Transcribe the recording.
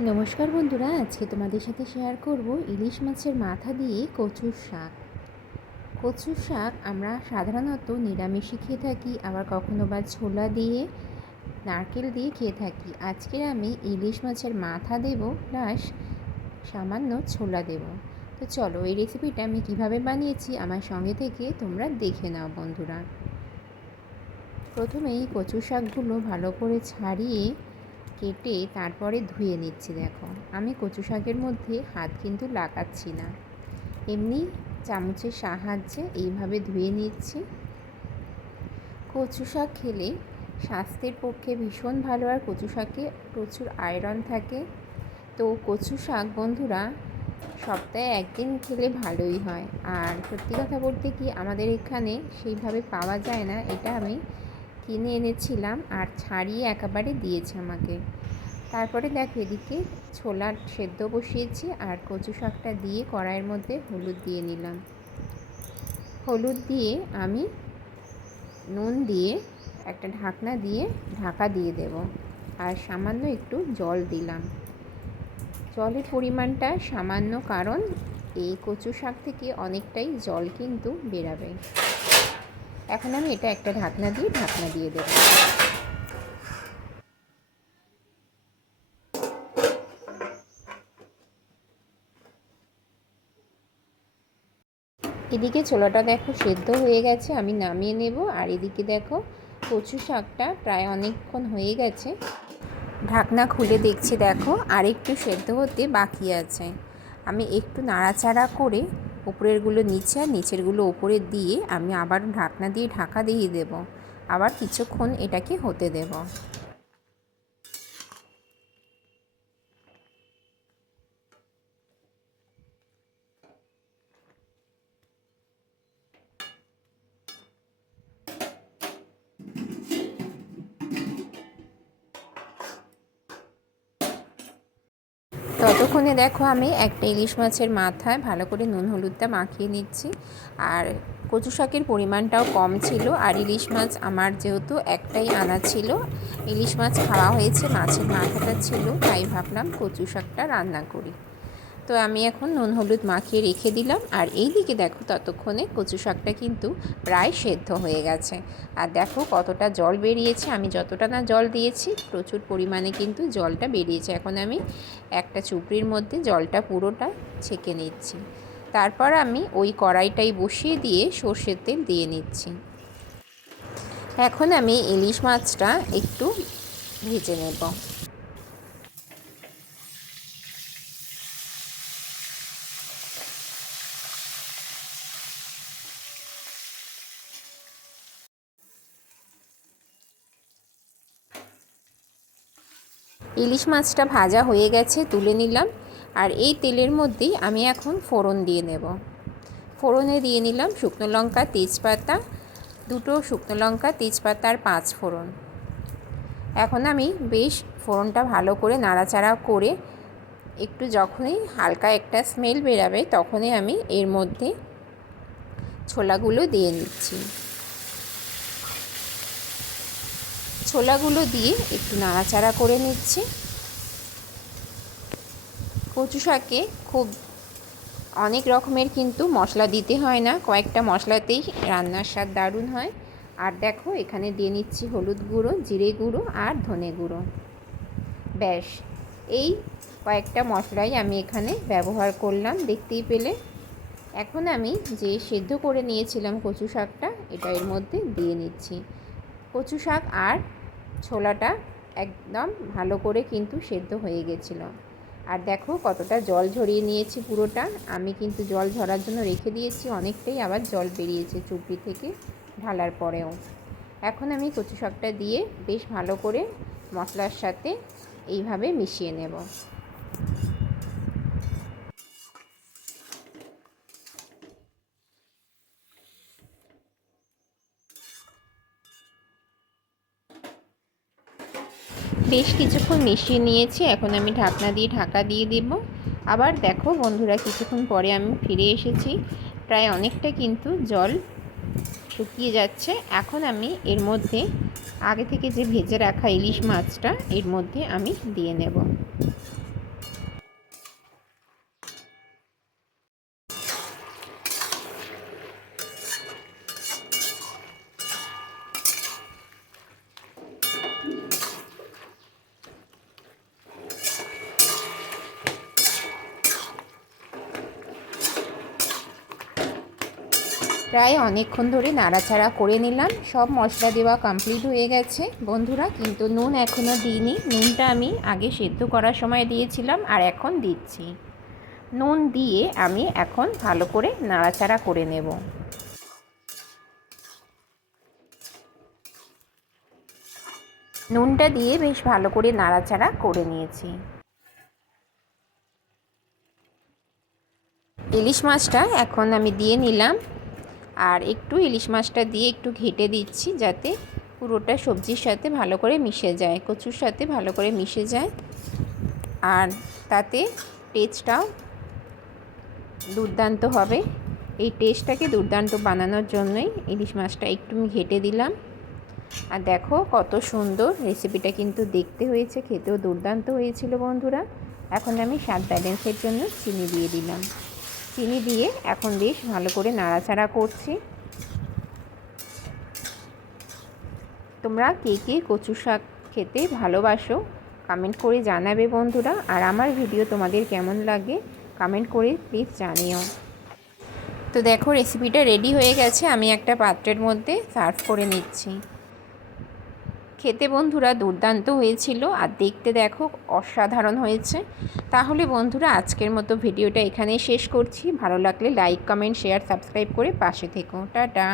নমস্কার বন্ধুরা, আজকে তোমাদের সাথে শেয়ার করব ইলিশ মাছের মাথা দিয়ে কচুর শাক। কচুর শাক আমরা সাধারণত নিরামিষই খেয়ে থাকি, আবার কখনো বা ছোলা দিয়ে, নারকেল দিয়ে খেয়ে থাকি। আজকে আমি ইলিশ মাছের মাথা দেব প্লাস সামান্য ছোলা দেব। তো চলো, এই রেসিপিটা আমি কীভাবে বানিয়েছি আমার সঙ্গে থেকে তোমরা দেখে নাও বন্ধুরা। প্রথমেই কচু শাকগুলো ভালো করে ছাড়িয়ে কেটে তারপরে ধুয়ে নিচ্ছি, দেখো। আমি কচু শাকের মধ্যে হাত কিন্তু লাগাচ্ছি না। এমনি চামচের সাহায্যে এইভাবে ধুয়ে নিচ্ছি। কচু শাক খেলে স্বাস্থ্যের পক্ষে ভীষণ ভালো আর কচু শাকে প্রচুর আয়রন থাকে। তো কচু শাক, বন্ধুরা, সপ্তাহে একদিন খেলে ভালোই হয়। আর সত্যি কথা বলতে কি আমাদের এখানে সেইভাবে পাওয়া যায় না, এটা আমি কিনে এনেছিলাম আর ছাড়িয়ে একেবারে দিয়েছে আমাকে। তারপরে দেখো এদিকে ছোলার সেদ্ধ বসিয়েছি আর কচু শাকটা দিয়ে কড়াইয়ের মধ্যে হলুদ দিয়ে নিলাম। হলুদ দিয়ে আমি নুন দিয়ে একটা ঢাকনা দিয়ে ঢাকা দিয়ে দেব আর সামান্য একটু জল দিলাম। জলের পরিমাণটা সামান্য কারণ এই কচু শাক থেকে অনেকটাই জল কিন্তু বেরাবে। এখন আমি এটা একটা ঢাকনা দিয়ে ঢাকনা দিয়ে দেব। এদিকে ছোলাটা দেখো সেদ্ধ হয়ে গেছে, আমি নামিয়ে নেব। আর এদিকে দেখো কচু শাকটা প্রায় অনেকক্ষণ হয়ে গেছে। ঢাকনা খুলে দেখছি দেখো আর একটু সেদ্ধ হতে বাকি আছে। আমি একটু নাড়াচাড়া করে উপরেরগুলো নিচে আর নিচেরগুলো ওপরে দিয়ে আমি আবার ঢাকনা দিয়ে ঢাকা দিয়ে দেব। আবার কিছুক্ষণ এটাকে হতে দেব। ততক্ষণে দেখো আমি একটা ইলিশ মাছের মাথায় ভালো করে নুন, হলুদটা মাখিয়ে নিচ্ছি। আর কচু শাকের পরিমাণটাও কম ছিল। আর ইলিশ মাছ আমার যেহেতু একটাই আনা ছিল, ইলিশ মাছ খাওয়া হয়েছে, মাছের মাথাটা ছিল, তাই ভাবলাম কচু শাকটা রান্না করি। তো আমি এখন নুন, হলুদ মাখিয়ে রেখে দিলাম। আর এই দিকে দেখো ততক্ষণে কচু শাকটা কিন্তু প্রায় সেদ্ধ হয়ে গেছে। আর দেখো কতটা জল বেরিয়েছে। আমি যতটা না জল দিয়েছি, প্রচুর পরিমাণে কিন্তু জলটা বেরিয়েছে। এখন আমি একটা চুপড়ির মধ্যে জলটা পুরোটা ছেঁকে নিচ্ছি। তারপর আমি ওই কড়াইটাই বসিয়ে দিয়ে সর্ষের তেল দিয়ে নিচ্ছি। এখন আমি ইলিশ মাছটা একটু ভেজে নেব। ইলিশ মাছটা ভাজা হয়ে গেছে, তুলে নিলাম। আর এই তেলের মধ্যেই আমি এখন ফোড়ন দিয়ে নেব। ফোড়নে দিয়ে নিলাম শুকনো লঙ্কা, তেজপাতা, দুটো শুকনো লঙ্কা, তেজপাতা আর পাঁচ ফোড়ন। এখন আমি বেশ ফোড়নটা ভালো করে নাড়াচাড়া করে একটু যখনই হালকা একটা স্মেল বেরাবে তখনই আমি এর মধ্যে ছোলাগুলো দিয়ে নিচ্ছি। ছোলাগুলো দিয়ে একটু নাড়াচাড়া করে নিচ্ছি। কচু শাকে খুব অনেক রকমের কিন্তু মশলা দিতে হয় না, কয়েকটা মশলাতেই রান্নার স্বাদ দারুণ হয়। আর দেখো, এখানে দিয়ে নিচ্ছি হলুদ গুঁড়ো, জিরে গুঁড়ো আর ধনে গুঁড়ো। ব্যাস, এই কয়েকটা মশলাই আমি এখানে ব্যবহার করলাম, দেখতেই পেলে। এখন আমি যে সেদ্ধ করে নিয়েছিলাম কচু শাকটা এটা এর মধ্যে দিয়ে নিচ্ছি। কচু শাক আর ছোলাটা একদম ভালো করে কিন্তু সেদ্ধ হয়ে গেছিল। আর দেখো কতটা জল ঝরিয়ে নিয়েছি পুরোটা। আমি কিন্তু জল ঝরার জন্য রেখে দিয়েছি, অনেকটাই আবার জল বেরিয়েছে চুপড়ি থেকে ঢালার পরেও। এখন আমি কচু শাকটা দিয়ে বেশ ভালো করে মশলার সাথে এইভাবে মিশিয়ে নেব। বেশ কিছুক্ষণ মিশিয়ে নিয়েছি, এখন আমি ঢাকনা দিয়ে ঢাকা দিয়ে দেব। আবার দেখো বন্ধুরা, কিছুক্ষণ পরে আমি ফিরে এসেছি। প্রায় অনেকটা কিন্তু জল শুকিয়ে যাচ্ছে। এখন আমি এর মধ্যে আগে থেকে যে ভেজে রাখা ইলিশ মাছটা এর মধ্যে আমি দিয়ে নেব। প্রায় অনেকক্ষণ ধরে নাড়াচাড়া করে নিলাম। সব মশলা দেওয়া কমপ্লিট হয়ে গেছে। বন্ধুরা, কিন্তু নুন এখনও দিইনি। নুনটা আমি আগে সেদ্ধ করার সময় দিয়েছিলাম আর এখন দিচ্ছি। নুন দিয়ে আমি এখন ভালো করে নাড়াচাড়া করে নেব। নুনটা দিয়ে বেশ ভালো করে নাড়াচাড়া করে নিয়েছি। ইলিশ মাছটা এখন আমি দিয়ে নিলাম। আর একটু ইলিশ মাছটা দিয়ে একটু ঘেটে দিচ্ছি যাতে পুরোটা সবজির সাথে ভালো করে মিশে যায়, কচুর সাথে ভালো করে মিশে যায়। আর তাতে টেস্টটাও দুর্দান্ত হবে। এই টেস্টটাকে দুর্দান্ত বানানোর জন্যই ইলিশ মাছটা একটু ঘেটে দিলাম। আর দেখো কত সুন্দর রেসিপিটা কিন্তু দেখতে হয়েছে, খেতেও দুর্দান্ত হয়েছিল বন্ধুরা। এখন আমি স্বাদ ব্যালেন্সের জন্য চিনি দিয়ে দিলাম। চিনি দিয়ে এখন বেশ ভালো করে নাড়াচাড়া করছি। তোমরা কে কে কচু শাক খেতে ভালোবাসো কমেন্ট করে জানাবে বন্ধুরা। আর আমার ভিডিও তোমাদের কেমন লাগে কমেন্ট করে প্লিজ জানিও। তো দেখো রেসিপিটা রেডি হয়ে গেছে। আমি একটা পাত্রের মধ্যে সার্ভ করে নিচ্ছি। খেতে বন্ধুরা দুর্দান্ত হয়েছিল আর দেখতে দেখো অসাধারণ হয়েছে। তাহলে বন্ধুরা আজকের মতো ভিডিওটা এখানেই শেষ করছি। ভালো লাগলে লাইক কমেন্ট শেয়ার সাবস্ক্রাইব করে পাশে থেকো। টাটা।